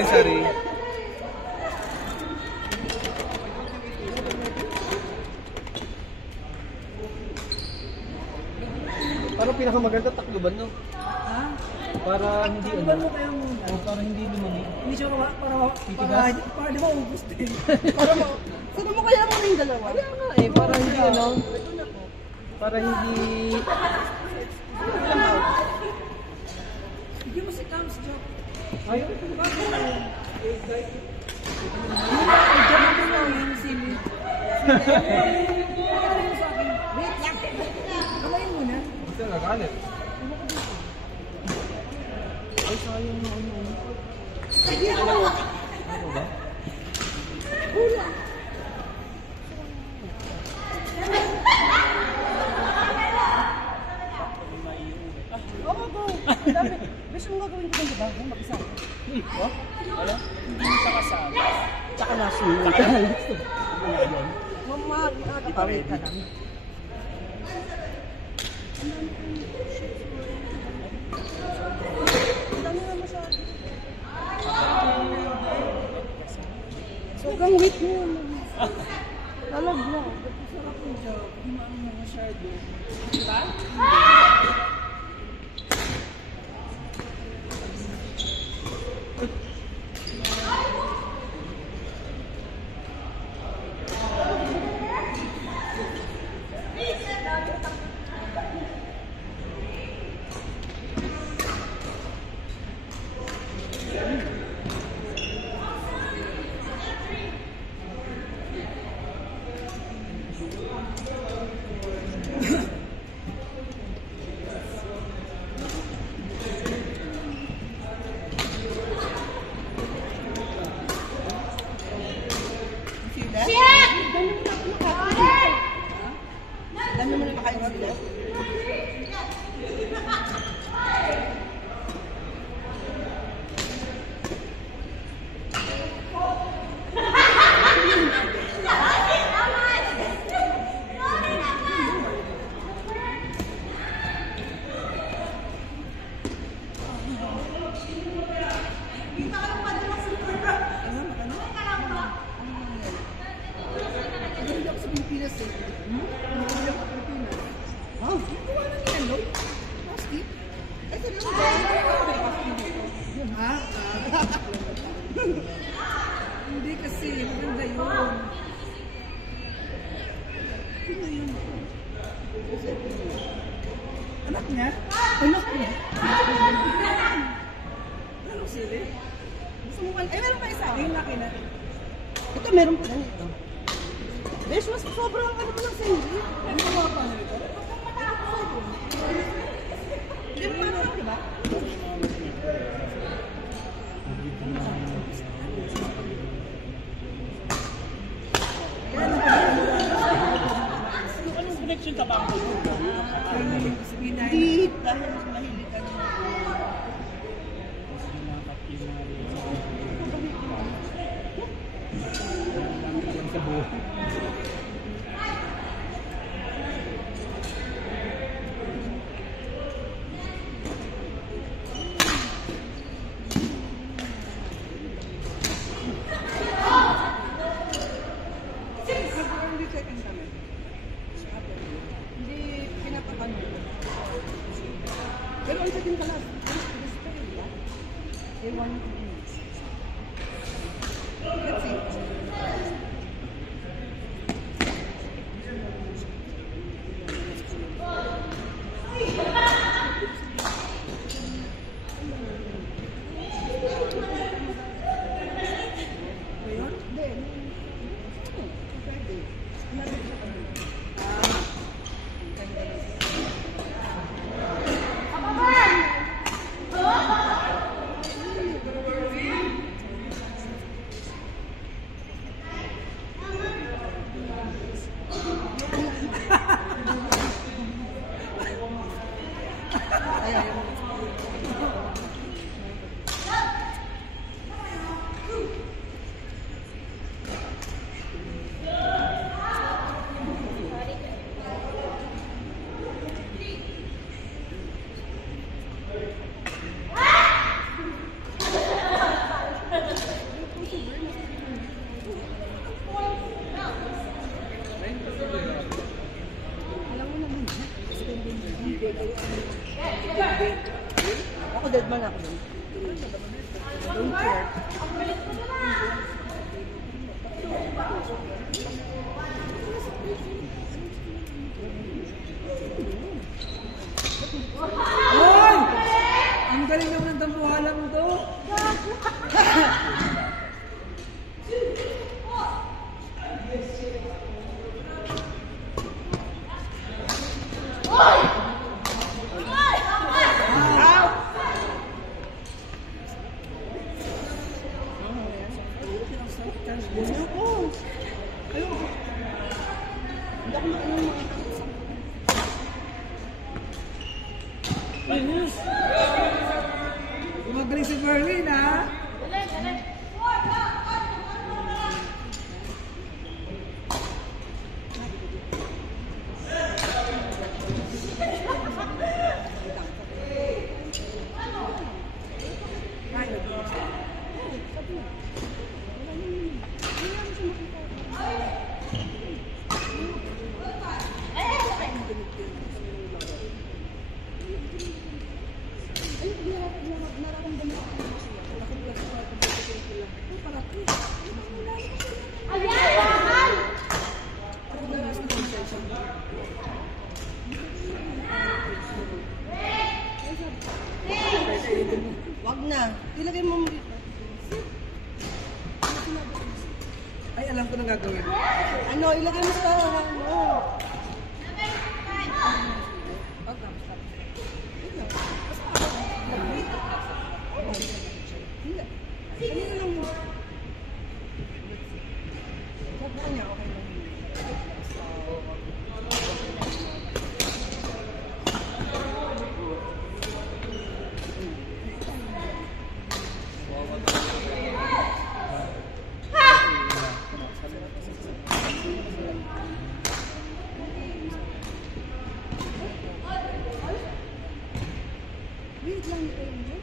dispensary. Parang pinakamaganda takluban, no? Ha? Para hindi Takluban mo kaya muna. para hindi lumamig. Hindi siya Titigas? para di ba ubus din. Sino mo kaya muna yung dalawa? Kaya nga eh, para hindi ano. Para hindi... Bigyan mo si Tams, Jock. Ayaw. Diyan mo lang yung sili. Wait lang. Kamayin muna. Basta nagalit. Ay, sayang na ano. Ano ba? Kulang. Oo, go. Ang dami. Gusto mo gagawin ko ng bago? Mag-isa. Oh? Wala? Hindi ka kasama. Tsaka nasuyo. Mama, nakakatawid ka lang. Ang dami na masyado. Sobrang wait mo. Lalaglag. Sarap yung job. Hindi mo ano masyado. Diba? Dami mo na nakain sila. Hindi kasi, maganda yun. Sino yun? Anak niya? Anak niya? Ano sili? Gusto mo ay meron pa isa. Yung laki na. Ito meron pa lang ito. Besh, mas sobrang ano pa lang sa hindi. Ano mga pa nito? Hindi mo parang, di ba? Anong connection ka ba ang Hindi, dahil mas mahilig ka naman. Sa buho. Hindi pinapakano. Pero ang sa din pala, ewan ko din. Let's see. Ngayon? Hindi. Pwede. dead man ako. Don't care. Hoy! Ang galing naman ng tampuhalan mo to. Gumagaling si Merlin, ha? Wag na. Ilagay mo dito. Ay, alam ko na gagawin. Ano, ilagay mo sa ano. Kanina lang mo. Sabi niya, okay lang. Wait lang kayo niyo.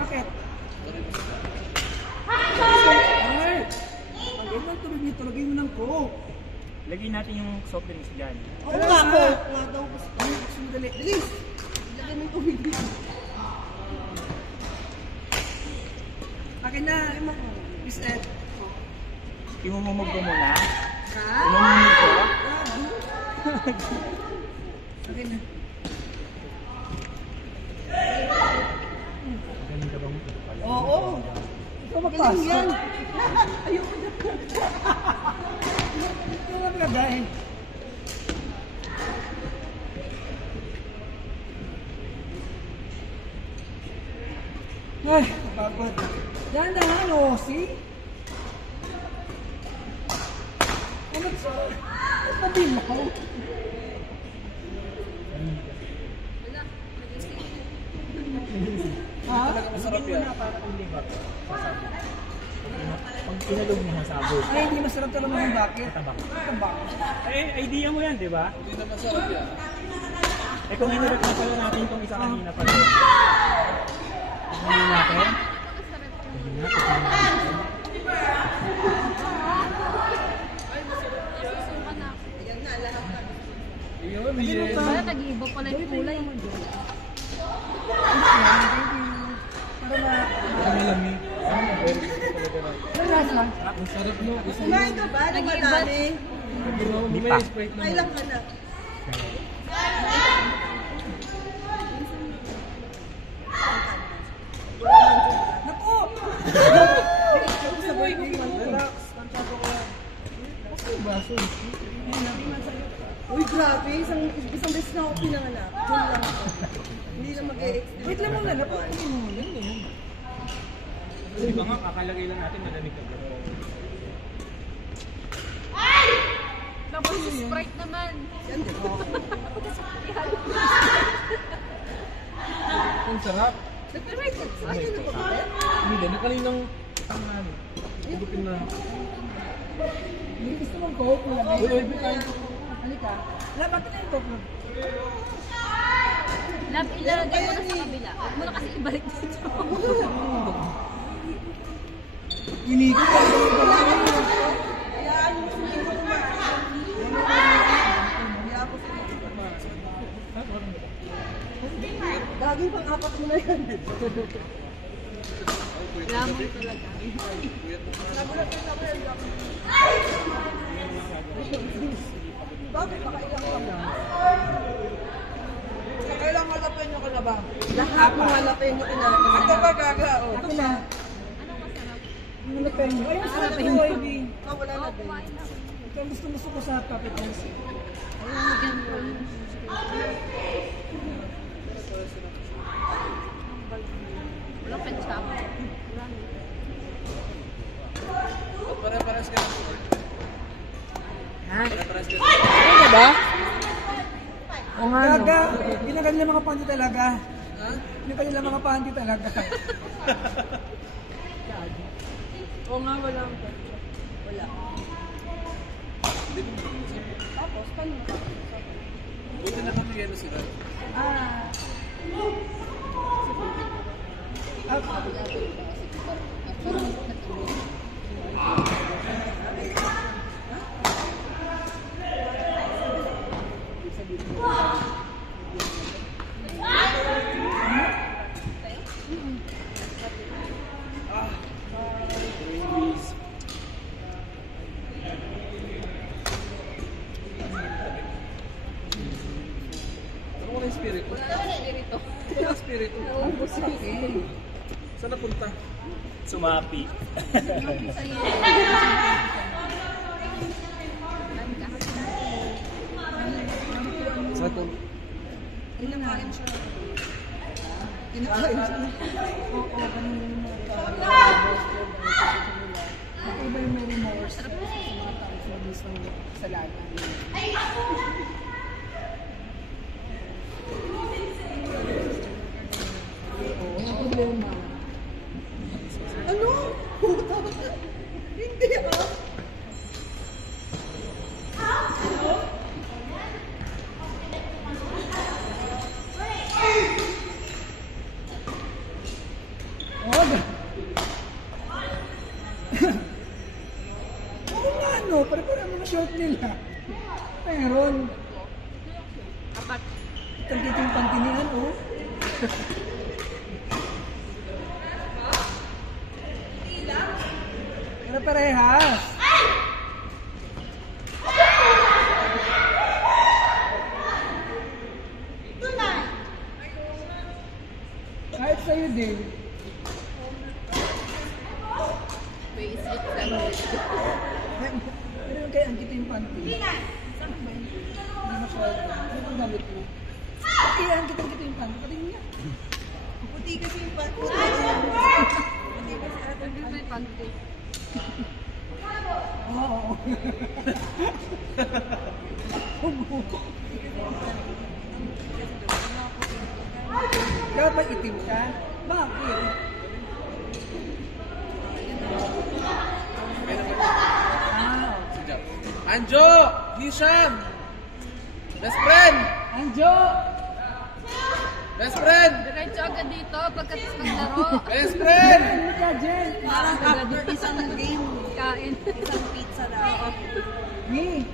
Bakit? Ay! Ang ilan tulog nito, lagay mo ng coke. Lagyan natin yung soft drinks dyan. Oo nga ako. Nga daw gusto. Ay, sandali. Bilis! Ilagay mo yung tubig dito. Akin na. Miss Ed. Imumumog ko muna. Ha? Imumumog ko. Akin na. Galing ka bang ito pala? Oo. Ikaw Galing magpasok. yan. Ayoko na. Ikaw maglagay. Ay, pagod. Dahan-dahan, oh, see? Ano sa? Ano ba bilaw? Ha? Masarap yan. Hindi ba? Pag pinalog mo masabog. Ay, hindi masarap talaga ng bakit. Tabak. Tabak. Eh, idea mo yan, di ba? Hindi na masarap yan. Eh, kung hinirap na pala natin itong isa kanina pala. Tignan natin. Tignan natin. Wala, nag-iiba pala yung kulay. Kumain ka ba? Nang madami? Hindi pa. Kailan ka na? Naku! Sabay ko man. Relax. Kantado ko yan. Baso. Uy, grabe. Isang beses na ako pinanganak. Diyan lang ako. Hindi na mag-e-extend. Wait lang muna. Napakin mo. Yan yan. Di ba nga, kakalagay lang natin malamig ka. Tapos Sprite naman. Yan, di ba? Ang sarap. Nagpe-rated. Saan yun nagpapakaya? Hindi, nakalinang tanghali. Higupin na. Hindi gusto mong coke mo lang. Uy, kain ko. Halika. Labat na yung coke mo. Lab, ilalagay mo na sa kabila. Huwag mo na kasi ibalik dito. Inigo ka. Hayaan mo sila yung Daging pang-apat mo na yan. Lamon talaga. Bakit? Pakailang ka na. Kailang halapin nyo ka na ba? Lahat ng halapin nyo kinakain. Ito ba gaga? Ako na. Ano na penyo? Ay, mas sarap yung Ivy. Wala na din. Ito ang gusto ko sa Capitals. Walang ketchup. Pare-pares ka. Ha? Pare-pares ka. Ano ba? O nga no. Gaga, ginagal nila mga panty talaga. Ha? Ginagal nila mga panty talaga. O nga, wala ang ketchup. Wala. Tapos, paano? Buti na kami yelo sila. Ano ko na yung spirito? Spirito. Ano yung spirito? Naubos sa akin. Saan napunta? Sumapi. Sa ito. Kinakain siya. Kinakain siya. Oo, kanina yung mga Iba yung may remorse sa mga tao sa mismong kasalanan. Oo, problema. Ano? Hindi ah. Oo nga no, pare-pare mga short nila. Meron. Apat. Tagkit yung pantinihan, oh. Pare-parehas. Kahit sa'yo din. Basic sandwich. Pero yung kay Angkita yung panty. Saan ba yun? Hindi masyado. Ano bang gamit mo? Kay Angkita yung panty. Patingin niya. Puti kasi yung pat. Hindi may panty. Oo. Dapat itim ka? Bakit? Anjo! Hisham! Best friend! Anjo! Best friend! Diretso agad dito pagkatapos maglaro. Best friend! Ano ka, Jen? Parang after isang game, Kain. isang pizza na. Ni.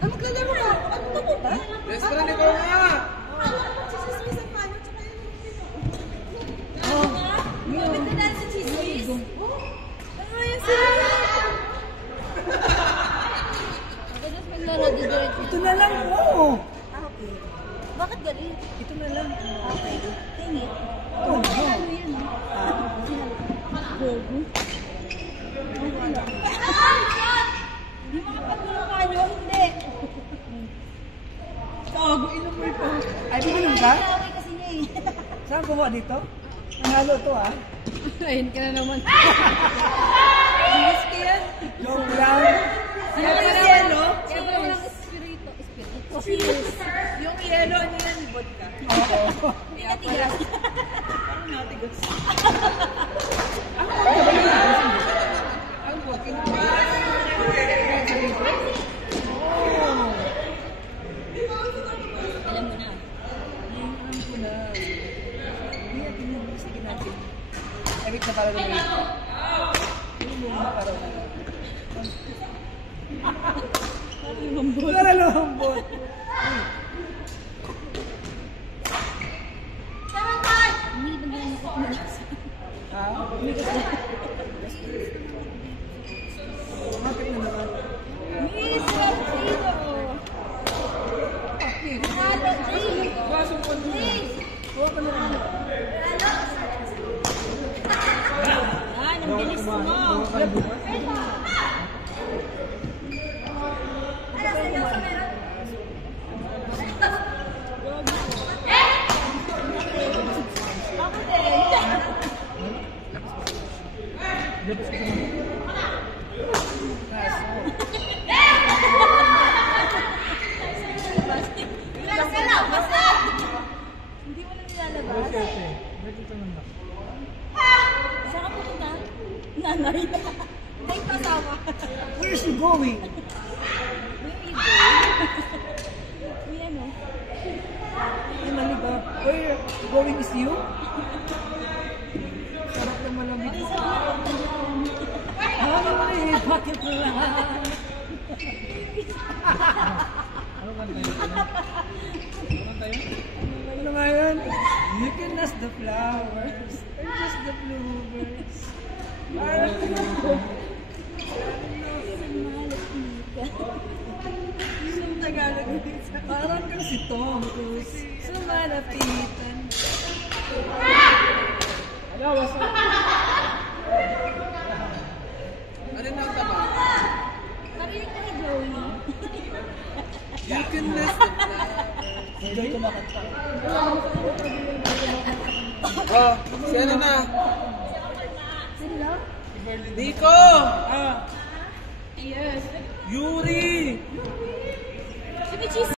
Ah, maglalaro ka? Ano na po ba? Best friend, ikaw nga! Ano ka magsisismisan pa? Ano tsaka yung Maganda dahil sa chismis. Madalas maglaro di diretso. Ito na lang, oo. Ah, okay. Bakit galit? Ito na lang. Okay. Tingin. Oo. Ano yan? Gogo. Hindi makapagmukha nyo, hindi. Tog. Saan gumawa dito? Nanalo to ah. Ayun ka na naman. English ka yan. Joke lang. Yung yellow? Kaya pala walang espiritu. Espiritu. Yung yellow, ano yan? Vodka. Oo. Kaya pala. Parang natigas. Ang vodka na. Alam mo na. Alam ko na. Hindi natin yung sige natin. Ebit na pala ng rate. Yung makaroon na. Wala na lambot. Hindi ba ganyan ako kumalas? Ha? Bakit na naman? Miss Rapido! Bakit? Halo, Jay! Basong ko na. Huwag ka na naman. Ah, ang bilis mo! Hindi mo na nilalabas. Saan ka pupunta? Nanay. May kasama. Where is she going? May ano? Ay, mali ba? Where going is you? Sarap ng malamig. Ay, bakit lang? Ano nga yun? You can ask the flowers or just the bluebirds. Parang Yung Tagalog dito. parang kang si Tom Cruise sa malapitan. Ano na ang tama? Parinig ka ni Joey. You can miss the flag. Enjoy kumakanta. Oh, sino na? Sino? Nico! Ah, Yes. Yuri! Si Michis.